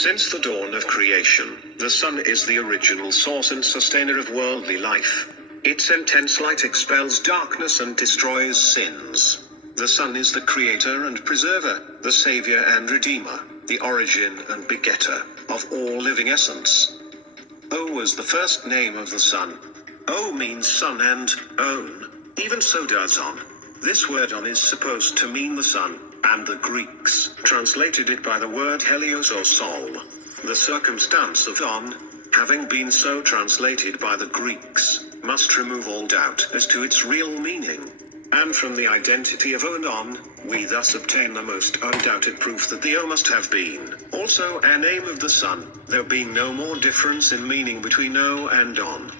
Since the dawn of creation, the sun is the original source and sustainer of worldly life. Its intense light expels darkness and destroys sins. The sun is the creator and preserver, the savior and redeemer, the origin and begetter of all living essence. O was the first name of the sun. O means sun and own. Even so does on. This word on is supposed to mean the sun, and the Greeks translated it by the word helios or sol. The circumstance of on, having been so translated by the Greeks, must remove all doubt as to its real meaning. And from the identity of O and on, we thus obtain the most undoubted proof that the O must have been also a name of the sun, there being no more difference in meaning between O and on.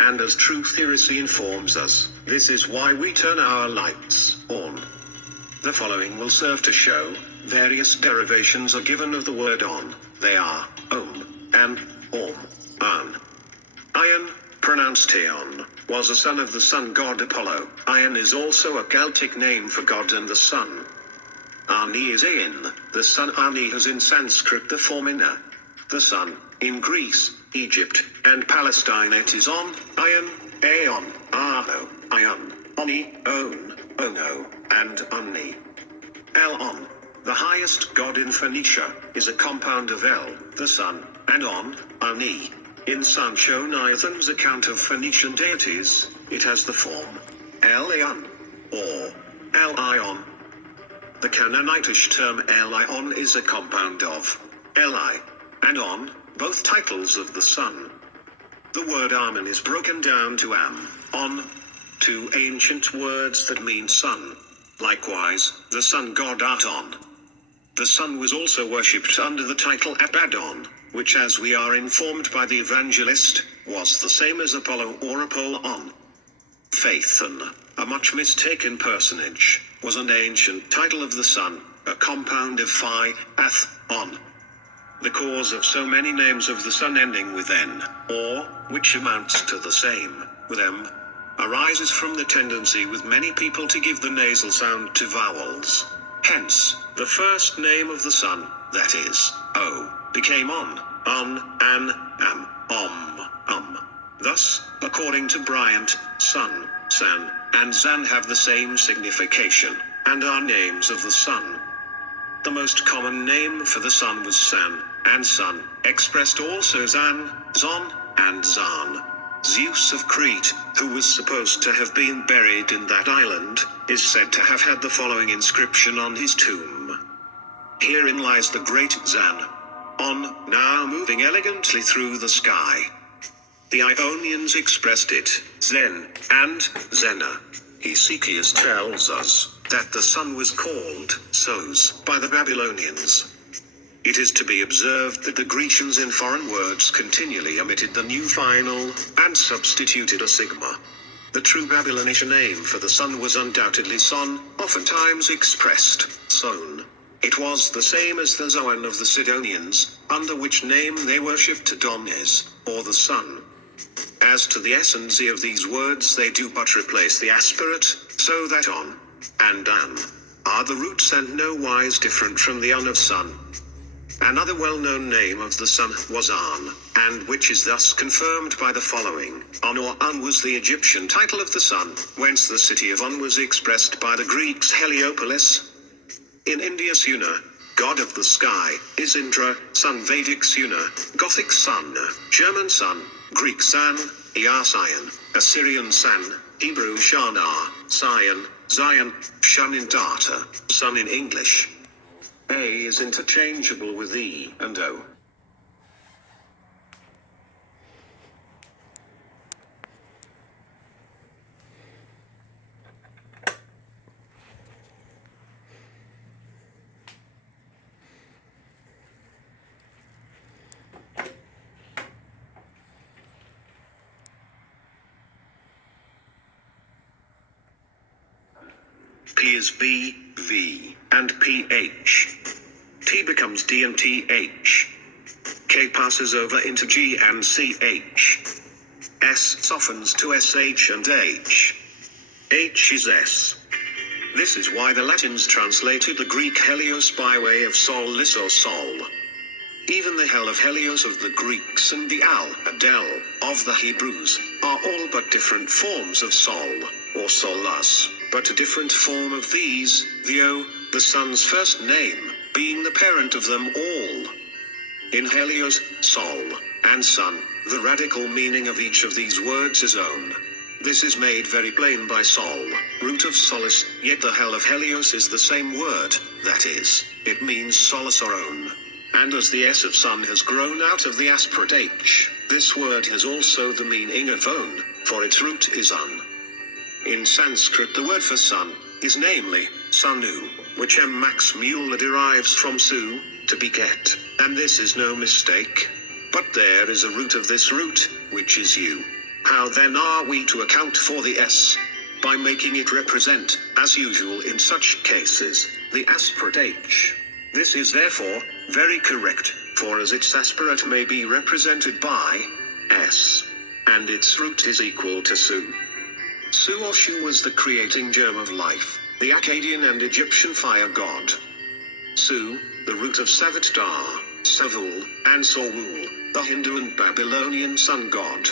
And as true theodicy informs us, this is why we turn our lights on. The following will serve to show, various derivations are given of the word on. They are, om, and, om, an. Ion, pronounced Aeon, was a son of the sun god Apollo. Ion is also a Celtic name for God and the sun. Ani is Aeon, the sun. Ani has in Sanskrit the form Ina. The sun, in Greece, Egypt, and Palestine it is on, Ion, Aeon, Aho, Ion, Oni, On, Ono, and Unni. El-On, the highest god in Phoenicia, is a compound of El, the sun, and On, Ani. In Sancho Nathan's account of Phoenician deities, it has the form El-Ion, or El-Ion. The Canaanitish term El-Ion is a compound of Eli and On, both titles of the sun. The word Amen is broken down to Am, On, two ancient words that mean sun. Likewise, the sun god Aton. The sun was also worshipped under the title Abaddon, which, as we are informed by the evangelist, was the same as Apollo or Apollon. Phaethon, a much mistaken personage, was an ancient title of the sun, a compound of Phi, Ath, On. The cause of so many names of the sun ending with N, or, which amounts to the same, with M, arises from the tendency with many people to give the nasal sound to vowels. Hence, the first name of the sun, that is, O, became on, an, am, Thus, according to Bryant, sun, san, and zan have the same signification, and are names of the sun. The most common name for the sun was San, and Sun, expressed also Zan, Zon, and Zan. Zeus of Crete, who was supposed to have been buried in that island, is said to have had the following inscription on his tomb. Herein lies the great Zan, On, now moving elegantly through the sky. The Ionians expressed it, Zen, and Zena. Hesychius tells us that the sun was called Sos by the Babylonians. It is to be observed that the Grecians in foreign words continually omitted the new final, and substituted a sigma. The true Babylonish name for the sun was undoubtedly Son, oftentimes expressed, Son. It was the same as the Zoan of the Sidonians, under which name they worshipped Adonis, or the sun. As to the essence of these words, they do but replace the aspirate, so that on and an are the roots and no wise different from the un of sun. Another well-known name of the sun was An, and which is thus confirmed by the following. On or Un was the Egyptian title of the sun, whence the city of On was expressed by the Greeks Heliopolis. In India Suna, god of the sky, is Indra, sun Vedic Suna, Gothic sun, German sun, Greek San, Iasian, Assyrian San, Hebrew Shana, Sion, Zion, Shun in data, sun in English. A is interchangeable with E and O. P is B, V, and PH. T becomes D and TH. K passes over into G and CH. S softens to SH and H. H is S. This is why the Latins translated the Greek helios by way of solis or sol. Even the hell of Helios of the Greeks and the Al-Adel of the Hebrews are all but different forms of Sol, or Solus, but a different form of these, the O, the sun's first name, being the parent of them all. In Helios, Sol, and Sun, the radical meaning of each of these words is own. This is made very plain by Sol, root of solace, yet the hell of Helios is the same word, that is, it means solace or own. And as the S of sun has grown out of the aspirate H, this word has also the meaning of own, for its root is un. In Sanskrit the word for sun is namely, sanu, which M. Max Mueller derives from su, to beget, and this is no mistake. But there is a root of this root, which is u. How then are we to account for the S? By making it represent, as usual in such cases, the aspirate H. This is therefore very correct, for as its aspirate may be represented by S, and its root is equal to su. Su or Shu was the creating germ of life, the Akkadian and Egyptian fire god. Su, the root of Savitar, Savul, and Sorwul, the Hindu and Babylonian sun god.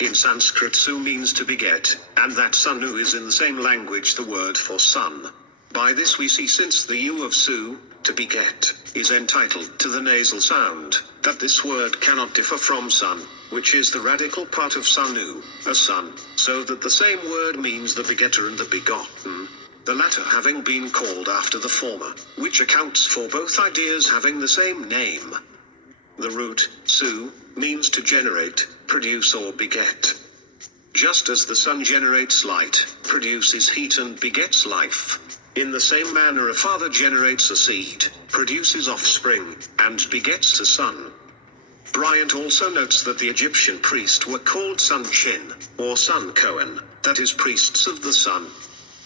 In Sanskrit su means to beget, and that sunu is in the same language the word for sun. By this we see, since the u of su, to beget, is entitled to the nasal sound, that this word cannot differ from sun, which is the radical part of sunu, a son, so that the same word means the begetter and the begotten, the latter having been called after the former, which accounts for both ideas having the same name. The root, su, means to generate, produce or beget. Just as the sun generates light, produces heat and begets life, in the same manner a father generates a seed, produces offspring, and begets a son. Bryant also notes that the Egyptian priests were called Sun Chin, or Sun Cohen, that is, priests of the sun.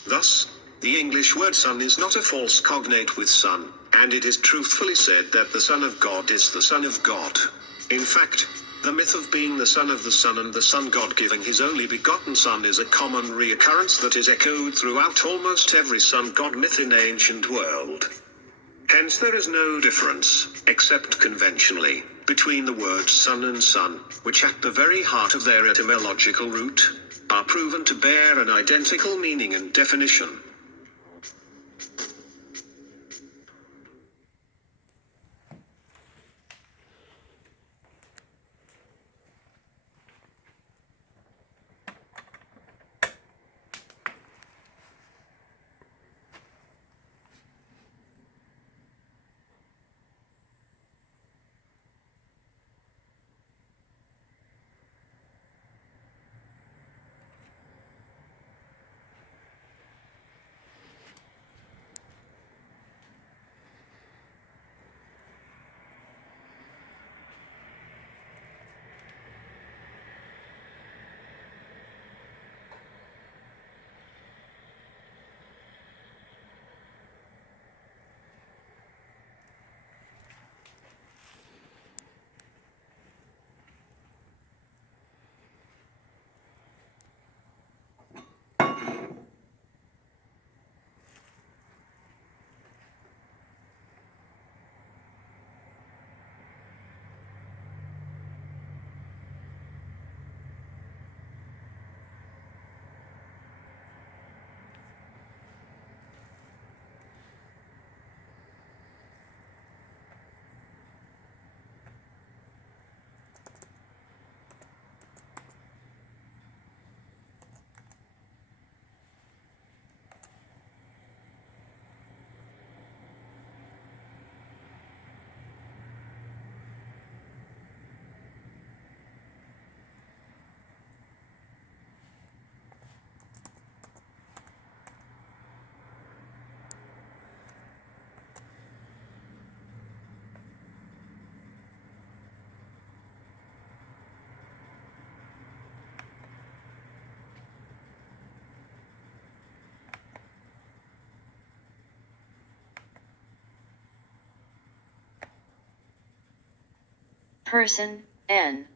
Thus, the English word son is not a false cognate with sun, and it is truthfully said that the Son of God is the Son of God. In fact, the myth of being the son of the sun and the sun god giving his only begotten son is a common reoccurrence that is echoed throughout almost every sun god myth in the ancient world. Hence there is no difference, except conventionally, between the words sun and sun, which at the very heart of their etymological root, are proven to bear an identical meaning and definition. person, n.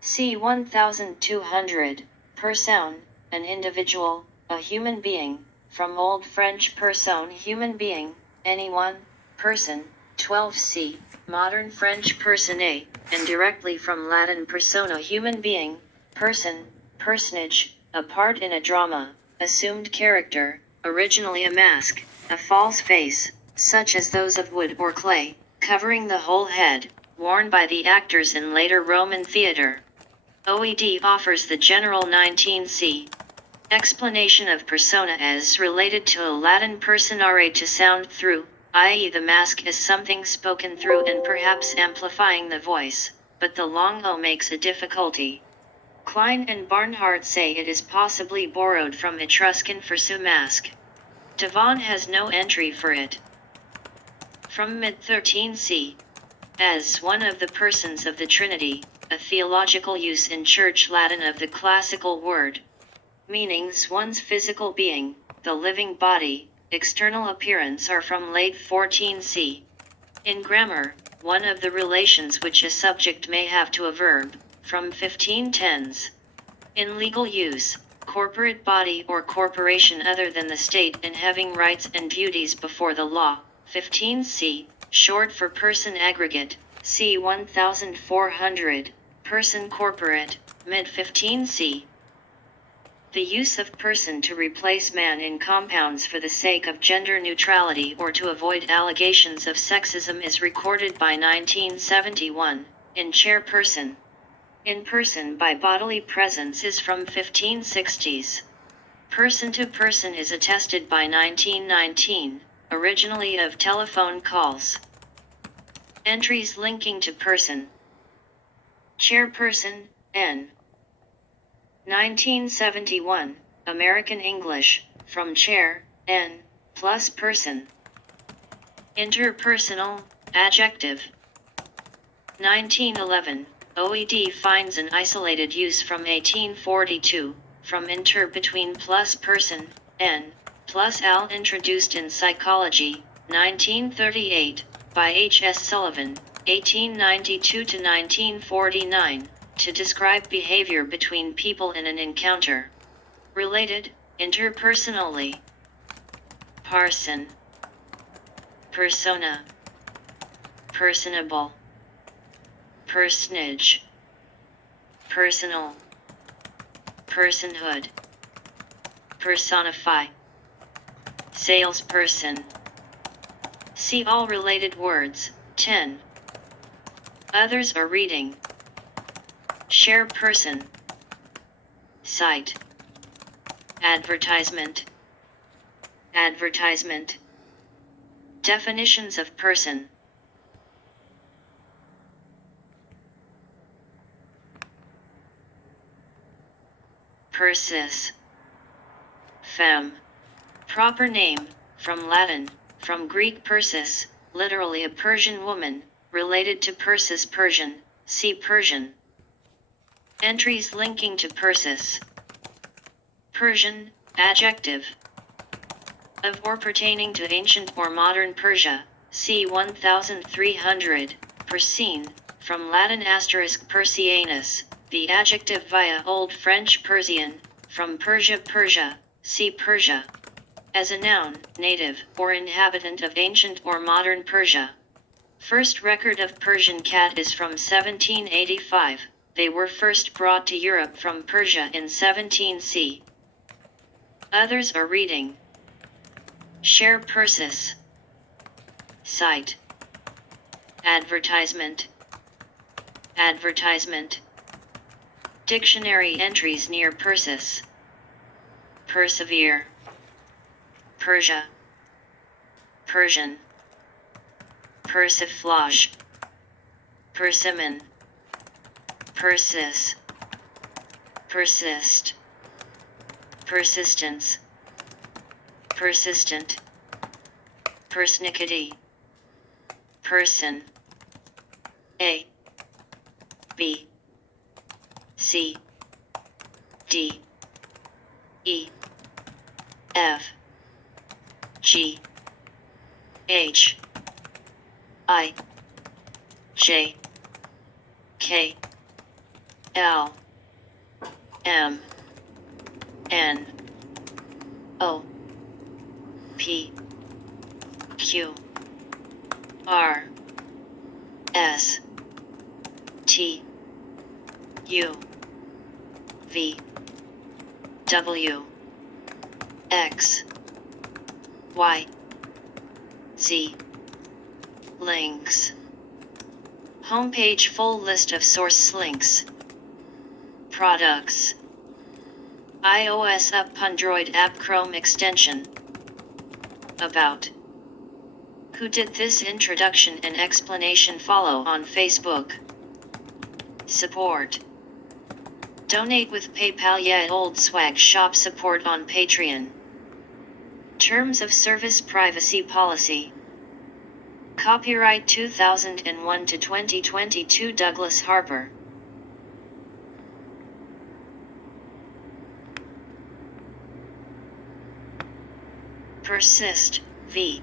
C 1200, personne, an individual, a human being, from Old French personne human being, anyone, person, 12c, modern French personne, and directly from Latin persona human being, person, personage, a part in a drama, assumed character, originally a mask, a false face, such as those of wood or clay, covering the whole head, worn by the actors in later Roman theater. OED offers the general 19c explanation of persona as related to a Latin personare, to sound through, i.e. the mask is something spoken through and perhaps amplifying the voice, but the long O makes a difficulty. Klein and Barnhart say it is possibly borrowed from Etruscan for mask. Devon has no entry for it. From mid-13c, as one of the persons of the Trinity, a theological use in Church Latin of the classical word. Meanings: one's physical being, the living body, external appearance are from late 14c. In grammar, one of the relations which a subject may have to a verb, from 1510s. In legal use, corporate body or corporation other than the state and having rights and duties before the law, 15c, short for person aggregate, c 1400, person corporate, mid-15c. The use of person to replace man in compounds for the sake of gender neutrality or to avoid allegations of sexism is recorded by 1971, in chairperson. In person by bodily presence is from 1560s. Person to person is attested by 1919, originally of telephone calls. Entries linking to person. Chairperson, N. 1971, American English, from chair, N, plus person. Interpersonal, adjective. 1911, OED finds an isolated use from 1842, from inter between plus person, N, plus al introduced in psychology, 1938, by H. S. Sullivan, 1892 to 1949. To describe behavior between people in an encounter. Related, interpersonally. Parson. Persona. Personable. Personage. Personal. Personhood. Personify. Salesperson. See all related words. 10. Others are reading. Share person. Site. Advertisement. Advertisement. Definitions of person. Persis. Femme. Proper name, from Latin, from Greek Persis, literally a Persian woman, related to Persis Persian, see Persian. Entries linking to Persis. Persian, adjective. Of or pertaining to ancient or modern Persia, c. 1300, Persine, from Latin *Persianus, the adjective via Old French Persian, from Persia Persia, see Persia. As a noun, native, or inhabitant of ancient or modern Persia. First record of Persian cat is from 1785. They were first brought to Europe from Persia in 17c. Others are reading. Share Persis. Site. Advertisement. Advertisement. Dictionary entries near Persis. Persevere. Persia. Persian. Persiflage. Persimmon. Persis. Persist. Persistence. Persistent. Persnickety. Person. A. B. C. D. E. F. G. H. I. J. K L M N O P Q R S T U V W X Y Z. Links. Homepage full list of source links. Products. iOS app Android app Chrome extension. About. Who did this introduction and explanation follow on Facebook. Support. Donate with PayPal. Yeah, old swag shop support on Patreon. Terms of Service Privacy Policy. Copyright 2001 to 2022 Douglas Harper. Persist, v.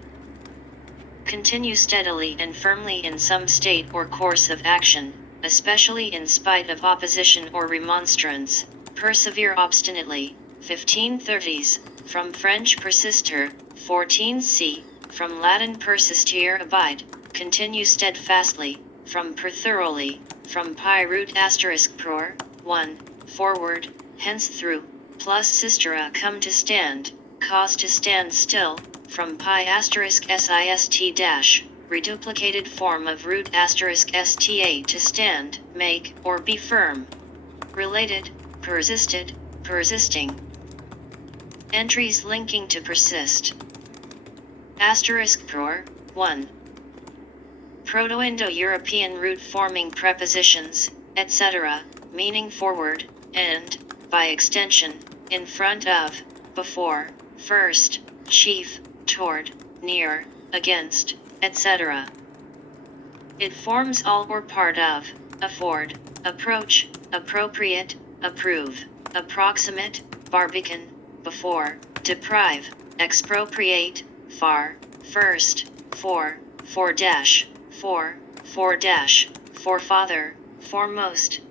Continue steadily and firmly in some state or course of action, especially in spite of opposition or remonstrance. Persevere obstinately, 1530s, from French persister, 14c, from Latin persistere abide, continue steadfastly, from per thoroughly, from pi root asterisk pror, 1, forward, hence through, plus sistera come to stand, cause to stand still, from pi asterisk sist dash, reduplicated form of root asterisk sta to stand, make, or be firm. Related, persisted, persisting. Entries linking to persist. Asterisk pror, 1. Proto-Indo-European root forming prepositions, etc., meaning forward, and, by extension, in front of, before, first, chief, toward, near, against, etc. It forms all or part of, afford, approach, appropriate, approve, approximate, barbican, before, deprive, expropriate, far, first, for dash, forefather, foremost,